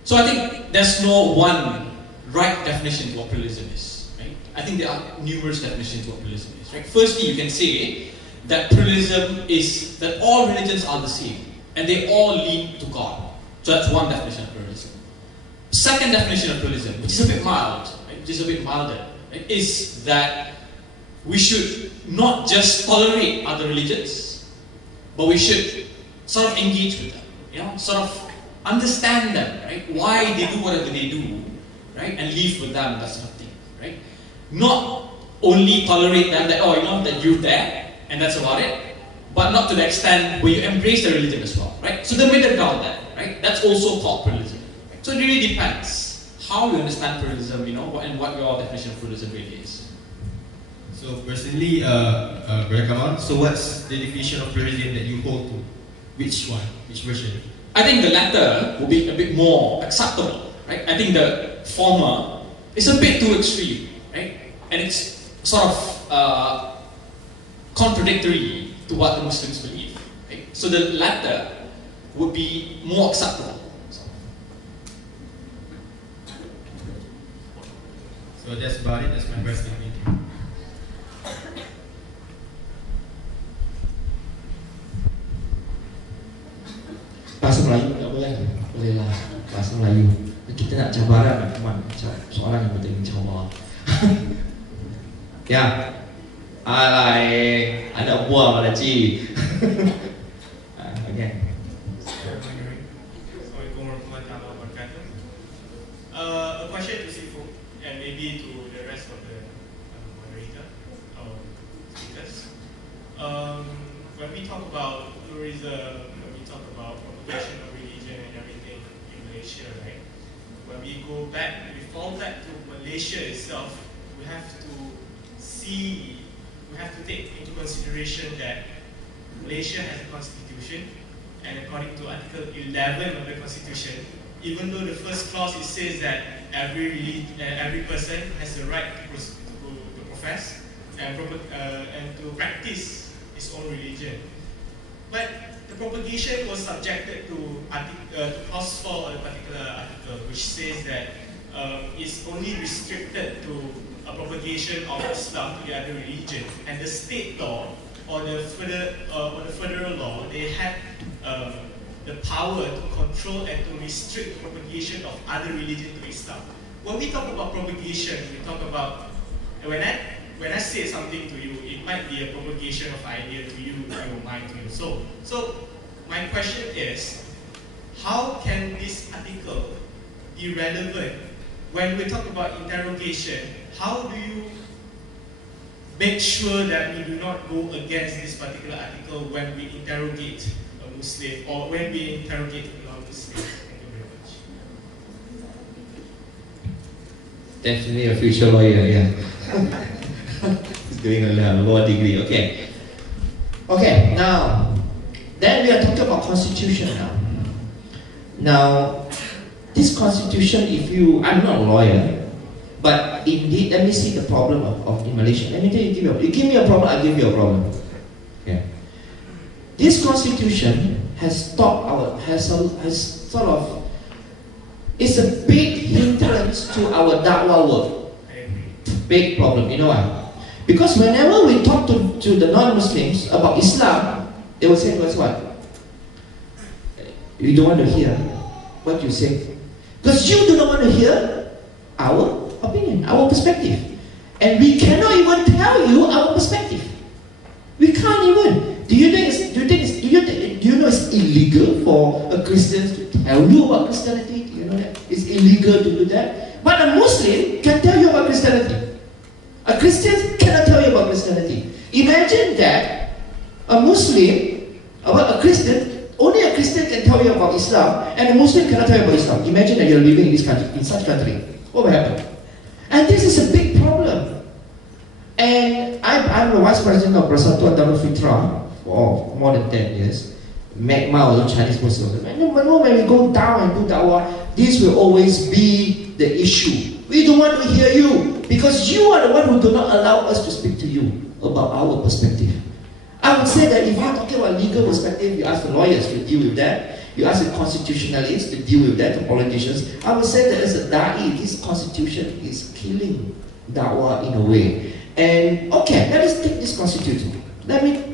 So I think there's no one right definition to what pluralism is. Right? I think there are numerous definitions to what pluralism is. Right? Firstly, you can say that pluralism is that all religions are the same and they all lead to God. So that's one definition of pluralism. Second definition of pluralism, which is a bit mild, right? Which is a bit milder, right? Is that we should not just tolerate other religions, but we should sort of engage with them, sort of understand them, right? Why they do whatever they do, right? And live with them, that sort of thing, right? Not only tolerate them that, that you're there, and that's about it, but not to the extent where you embrace the religion as well, right? So the middle ground there, right? That's also called pluralism. Right? So it really depends how you understand pluralism, and what your definition of pluralism really is. So personally, Brother Kamal, so what's the definition of pluralism that you hold to? Which one? Which version? I think the latter will be a bit more acceptable, right? I think the former is a bit too extreme, right? And it's sort of contradictory to what the Muslims believe, right? So the latter would be more acceptable. So that's about it. That's my question. Thank you. Bahasa Melayu tak boleh? Bolehlah bahasa Melayu. Kita nak cabaran teman, soalan yang penting insyaAllah. Ya, alai, ada buah malaci. Okay. A question to Xifu and maybe to the rest of the moderator or speakers. When we talk about pluralism, when we talk about propagation of religion and everything in Malaysia, right? When we go back, we fall back to Malaysia itself, we have to take into consideration that Malaysia has a constitution, and according to Article 11 of the Constitution, even though the first clause it says that every person has the right to profess and to practice his own religion, but the propagation was subjected to clause 4 of the particular article, which says that it's only restricted to a propagation of Islam to the other religion, and the state law or the federal law, they had the power to control and to restrict the propagation of other religion to Islam. When we talk about propagation, we talk about when I say something to you, it might be a propagation of idea to you, to your mind, to your soul. So my question is, how can this article be relevant when we talk about interrogation? How do you make sure that we do not go against this particular article when we interrogate a Muslim or when we interrogate a non-Muslim? Thank you very much. Definitely a future lawyer, yeah. He's doing a law degree, okay. Okay, now, then we are talking about constitution now. Now, this constitution, I'm not a lawyer, but indeed, let me see the problem of in Malaysia. Let me tell you, you give me a problem, I'll give you a problem. Okay. This constitution has sort of It's a big hindrance to our da'wah work. Big problem. You know why? Because whenever we talk to the non-Muslims about Islam, they will say to us what? You don't want to hear what you say. Because you do not want to hear our opinion, our perspective. And we cannot even tell you our perspective. We can't even. Do you know it's illegal for a Christian to tell you about Christianity? Do you know that? It's illegal to do that. But a Muslim can tell you about Christianity. A Christian cannot tell you about Christianity. Imagine that a Muslim, a Christian, only a Christian can tell you about Islam, and a Muslim cannot tell you about Islam. Imagine that you're living in this country, in such country. What will happen? And this is a big problem. And I'm the vice president of Persatuan Darul Fitrah for more than 10 years. Magma, although Chinese Muslims. And when we go down and do da'wah, this will always be the issue. We don't want to hear you because you are the one who do not allow us to speak to you about our perspective. I would say that if you're talking about legal perspective, you ask the lawyers to deal with that. You ask the constitutionalists to deal with that, the politicians. I would say that as a da'i, this constitution is killing da'wah in a way. And okay, let us take this constitution. Let me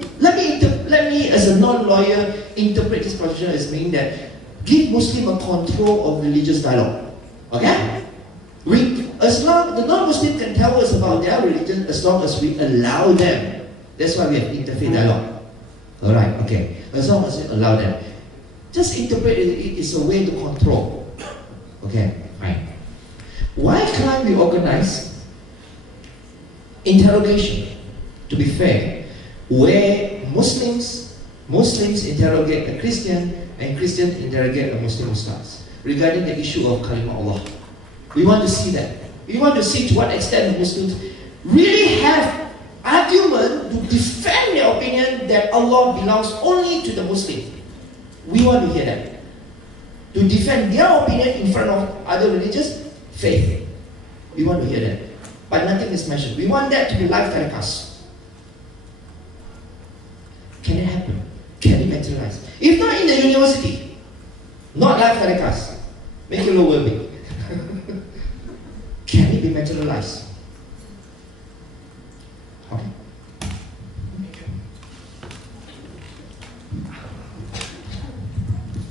as a non-lawyer interpret this constitution as meaning that give Muslim a control of religious dialogue. Okay? As long the non-Muslim can tell us about their religion as long as we allow them. That's why we have interfaith dialogue. Alright, okay. As long as we allow them. Just interpret it as a way to control. Okay, fine. Why can't we organize interrogation, to be fair, where Muslims interrogate a Christian and Christians interrogate a Muslim Ustaz regarding the issue of Kalimah Allah? We want to see that. We want to see to what extent the Muslims really have argument to defend their opinion that Allah belongs only to the Muslim. We want to hear that. To defend their opinion in front of other religious faith. We want to hear that. But nothing is mentioned. We want that to be live telecast. Can it happen? Can it materialize? If not in the university, not live telecast, make it lower big. Can it be materialized? Okay.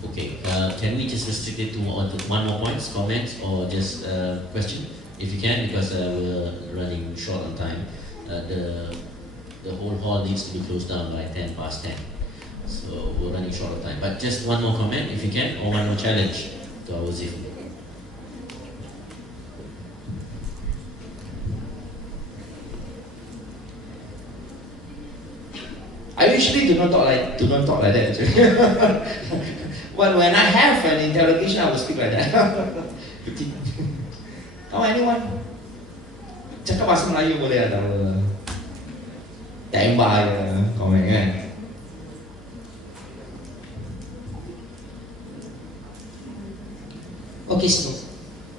Okay, can we just restrict it to one more point, comments, or just question? If you can, because we're running short on time. The whole hall needs to be closed down by 10 past 10. So we're running short of time. But just one more comment, if you can, or one more challenge to our Xifu. I usually do not talk like that actually. But when I have an interrogation, I will speak like that. Oh, anyone? Cakap bahasa Melayu boleh atau tembak je komen kan? Okay, so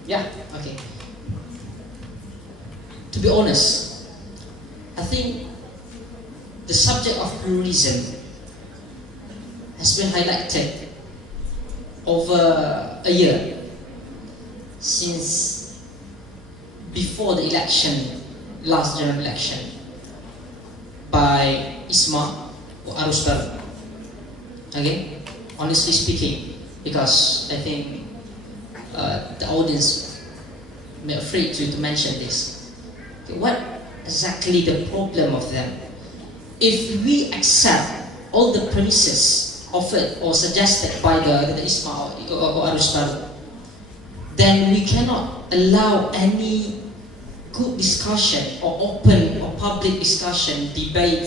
yeah, okay. To be honest, I think the subject of pluralism has been highlighted over a year since before the election, last general election, by Isma or Arus Baru. Okay, honestly speaking, because I think the audience may be afraid to mention this. Okay, what exactly the problem of them? If we accept all the premises offered or suggested by the Isma or Arus Baru, then we cannot allow any good discussion or open or public discussion, debate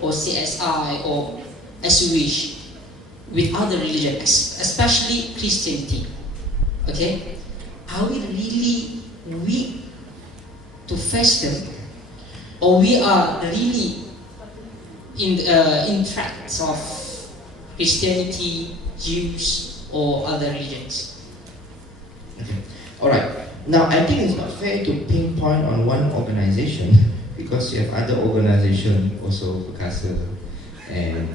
or CSI or as you wish with other religions, especially Christianity. Okay? Are we really weak to face them, or we are really in tracts of Christianity, Jews, or other religions? Okay. Alright. Now, I think it's not fair to pinpoint on one organization because you have other organizations also, Bekasa, and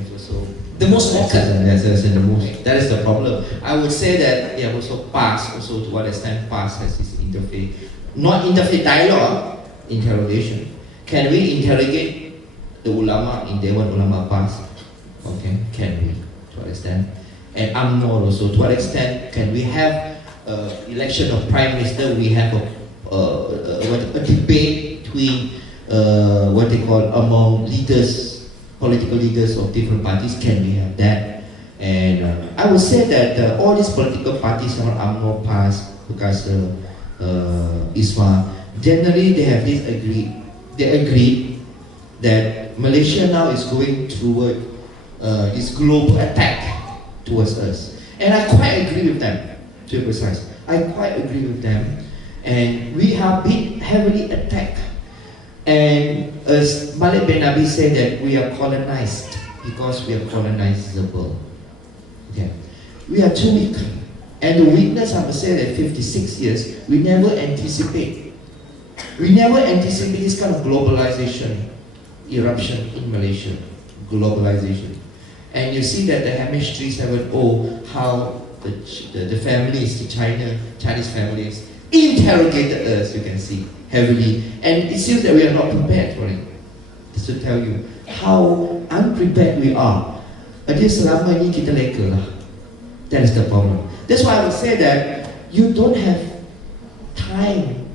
have also The most vocal. Yes, and the most. That is the problem. I would say that they have also passed, also to what extent past has this interfaith, not interfaith dialogue, interrogation. Can we interrogate the ulama in Dewan Ulama past? Okay, can we? To what extent? And UMNO also, to what extent can we have election of prime minister? We have a debate between what they call among leaders, political leaders of different parties. Can we have that? And I would say that all these political parties, around UMNO, PAS, Pekasa, ISMA, generally they have this agreed that Malaysia now is going toward this global attack towards us. And I quite agree with them, to be precise. I quite agree with them. And we have been heavily attacked. And as Malik bin Abi said, that we are colonized because we are colonizable. Okay. We are too weak. And the weakness, I must say, that 56 years, we never anticipate. We never anticipate this kind of globalization, eruption in Malaysia. Globalization. And you see that the Hamish 370, how the families, the Chinese families, interrogated us, you can see, heavily. And it seems that we are not prepared for it. Just to tell you how unprepared we are. Jadi selama ini kita leka lah. That is the problem. That's why I would say that you don't have time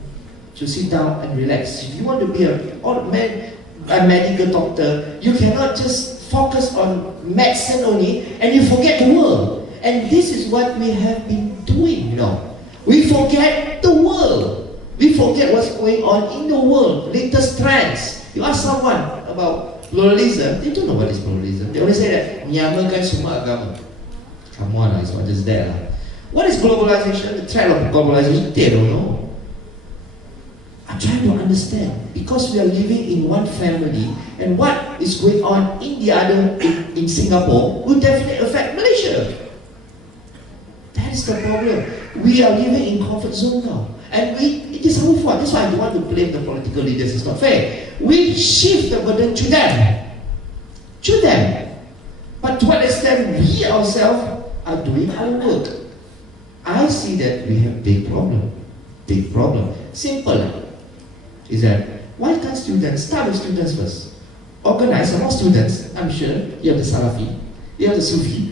to sit down and relax. If you want to be a medical doctor, you cannot just focus on medicine only and you forget the world. And this is what we have been doing, you know. We forget the world. We forget what's going on in the world, latest trends. You ask someone about pluralism, they don't know what is pluralism. They only say that menyamakan semua agama. Come on, it's not just that. What is globalization? The threat of globalization? They don't know. I'm trying to understand, because we are living in one family, and what is going on in the other in Singapore will definitely affect Malaysia. That is the problem. We are living in comfort zone now, and it is our fault. That's why I don't want to blame the political leaders. It's not fair. We shift the burden to them. But to what extent we ourselves are doing our work? I see that we have big problem. Simple. Is that why can't students start with students first? Organize among students. I'm sure you have the Salafi, you have the Sufi,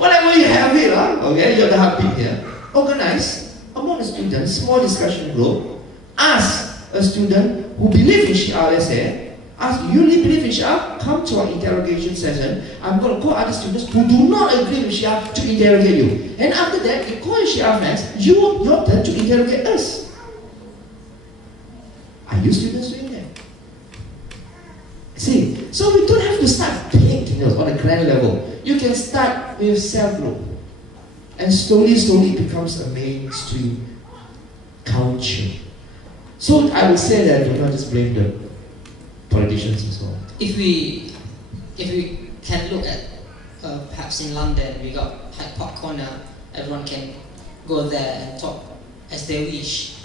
whatever you have here, okay, you have the Habib here. Organize among the students, small discussion group. Ask a student who believes in Shia, let's say, ask, you really believe in Shia? Come to our interrogation session. I'm going to call other students who do not agree with Shia to interrogate you. And after that, you call Shia friends, your turn to interrogate us. Are you students doing that? See, so we don't have to start big, on a grand level. You can start with self-group, and slowly it becomes a mainstream culture. So I would say that do not just blame the politicians and so on. If we can look at perhaps in London, we got Hyde Park Corner. Everyone can go there and talk as they wish.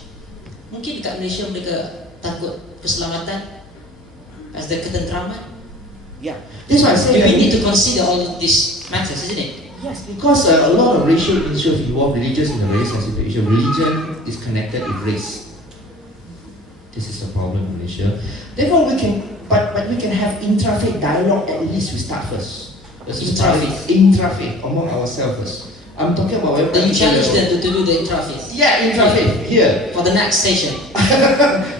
Mungkin dekat Malaysia mereka takut keselamatan, as the ketentraman. Yeah, that's why I say we need to consider all these matters, isn't it? Yes, because a lot of racial issues involve religious in a very sensitive issue. Religion is connected with race. This is a problem in Malaysia. Therefore, we can, but we can have intra-faith dialogue. At least we start first. Intra-faith among ourselves first. I'm talking about when you challenge them to do the intra-faith. Yeah, intra-faith here for the next session.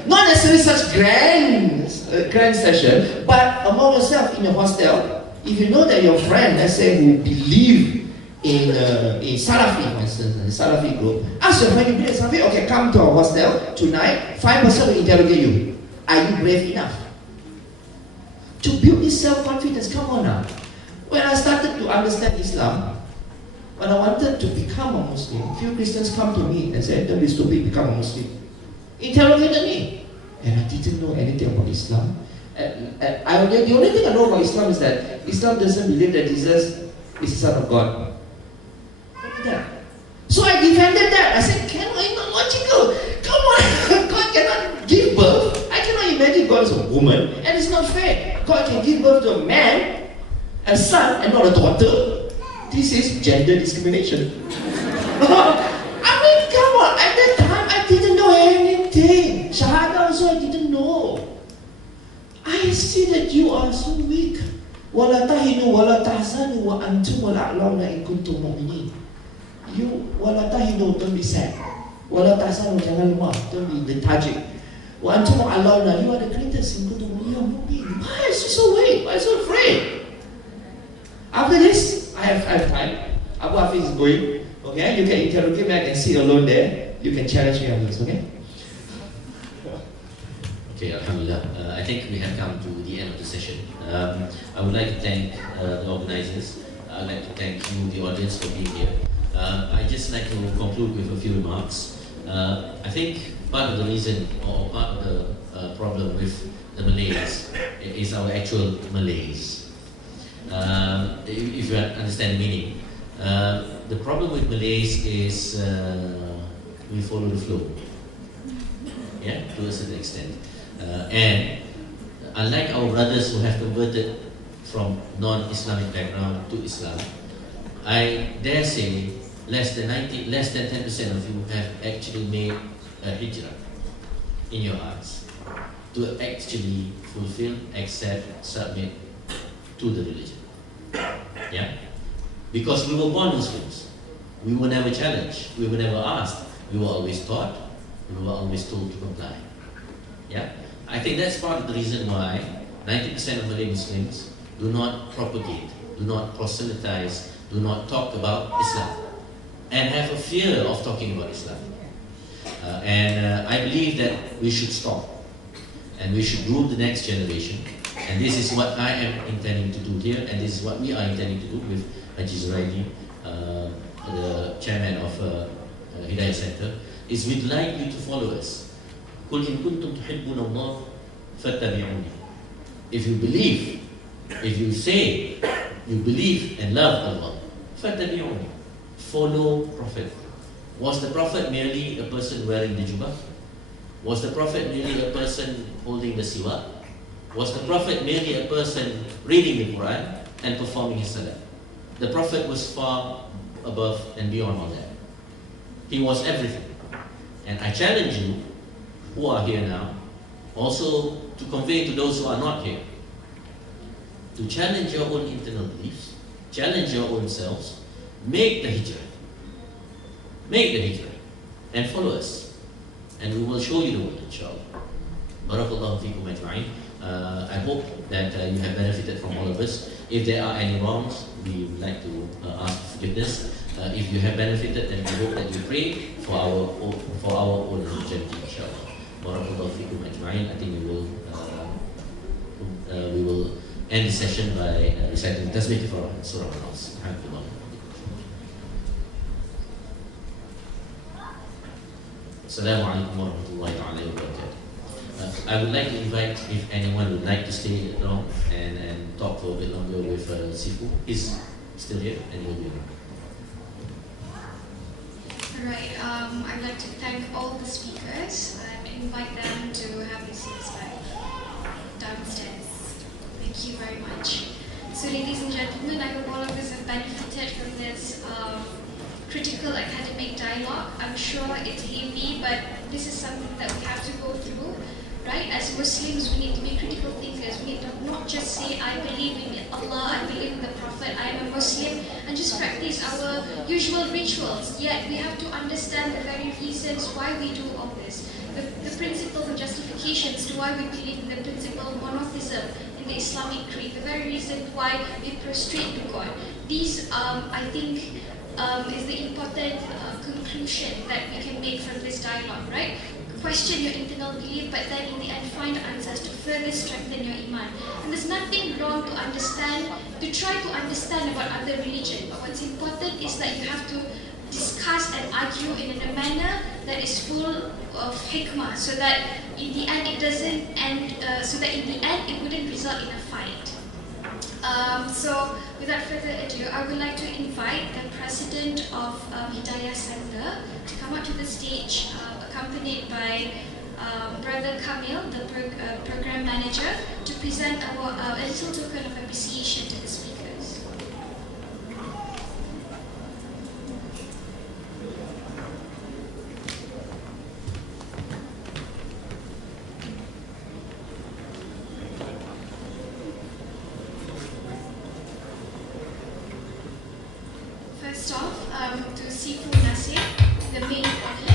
Not necessarily such grand session, but among yourself in your hostel. If you know that your friend, let's say, who believe in Salafi, for instance, in the Salafi group, ask your friend, you believe in Salafi? Okay, come to our hostel tonight. 5% will interrogate you. Are you brave enough to build this self-confidence? Come on now. When I started to understand Islam, when I wanted to become a Muslim, a few Christians come to me and said, don't be stupid, become a Muslim. Interrogated me. And I didn't know anything about Islam. The only thing I know about Islam is that Islam doesn't believe that Jesus is the Son of God. That. So I defended that. I said, it's not logical. Come on, God cannot give birth. I cannot imagine God is a woman, and it's not fair. God can give birth to a man, a son and not a daughter, this is gender discrimination. I mean, come on, at that time I didn't know anything. Shahada also I didn't know. I see that you are so weak. وَلَا تَهِنُوا وَلَا تَحْزَنُوا وَأَنْتُمُ الْأَعْلَوْنَ إِن كُنتُم مُؤْمِنِينَ. You, وَلَا تَهِنُوا, don't be sad. وَلَا تَحْزَنُوا, jangan lemah, don't be lethargic. وَأَنْتُمُ الْأَعْلَوْنَ, you are the greatest in kuntum mu'minin. Why is you so weak? Why is you so afraid? After this, I have time. Abu Hafiz is going. Okay, you can interrogate me, I can sit alone there. You can challenge me on this, okay? Okay, Alhamdulillah. I think we have come to the end of the session. I would like to thank the organizers. I would like to thank you, the audience, for being here. I just like to conclude with a few remarks. I think part of the reason, or part of the problem with the Malays is our actual Malays. If you understand the meaning. The problem with Malays is we follow the flow, yeah, to a certain extent. And unlike our brothers who have converted from non-Islamic background to Islam, I dare say less than 10% of you have actually made a hijrah in your hearts to actually fulfill, accept, submit to the religion. Yeah? Because we were born Muslims. We were never challenged. We were never asked. We were always taught. We were always told to comply. Yeah? I think that's part of the reason why 90% of Malay Muslims do not propagate, do not proselytize, do not talk about Islam, and have a fear of talking about Islam. I believe that we should stop, and we should groom the next generation. And this is what I am intending to do here, and this is what we are intending to do with Haji Zuraidi, the chairman of Hidayah Centre, is we'd like you to follow us. قُلْ إِن كُنْتُمْ تُحِبُّونَ اللَّهَ فَاتَّبِعُونِي. If you believe, if you say you believe and love Allah, فَاتَّبِعُونِي. Follow Prophet. Was the Prophet merely a person wearing the jubah? Was the Prophet merely a person holding the siwak? Was the Prophet merely a person reading the Quran and performing his salah? The Prophet was far above and beyond all that. He was everything. And I challenge you, who are here now, also to convey to those who are not here, to challenge your own internal beliefs, challenge your own selves, make the hijrah. Make the hijrah and follow us. And we will show you the way, inshallah. Barakallahu feekum ajma'in. I hope that you have benefited from all of us. If there are any wrongs, we would like to ask forgiveness. If you have benefited, then we hope that you pray for our own journey, inshallah. Barakallahu feekum ajma'in. I think we will end the session by reciting Tasbih for Surah Al-Nas. Alhamdulillah. Assalamu alaikum wa rahmatullahi wa barakatuh. I would like to invite, if anyone would like to stay along and talk for a bit longer with Xifu. He's still here and he'll be around. Alright, I'd like to thank all the speakers and invite them to have their seats back downstairs. Thank you very much. So ladies and gentlemen, I hope all of us have benefited from this critical academic dialogue. I'm sure it's heavy, but this is something that we have to go through. Right? As Muslims, we need to be critical thinkers. We need to not just say, I believe in Allah, I believe in the Prophet, I am a Muslim, and just practice our usual rituals. Yet we have to understand the very reasons why we do all this. The principles and justifications to why we believe in the principle of monotheism in the Islamic creed. The very reason why we prostrate to God. These, I think, is the important conclusion that we can make from this dialogue, right? Question your internal belief, but then in the end find answers to further strengthen your iman. And there's nothing wrong to understand, to try to understand about other religion. But what's important is that you have to discuss and argue in a manner that is full of hikmah, so that in the end it doesn't end. It wouldn't result in a fight. So without further ado, I would like to invite the president of Hidayah Centre to come up to the stage, accompanied by Brother Kamal, the program manager, to present a little token of appreciation to the speakers. staff, to Xifu Naser, the maid of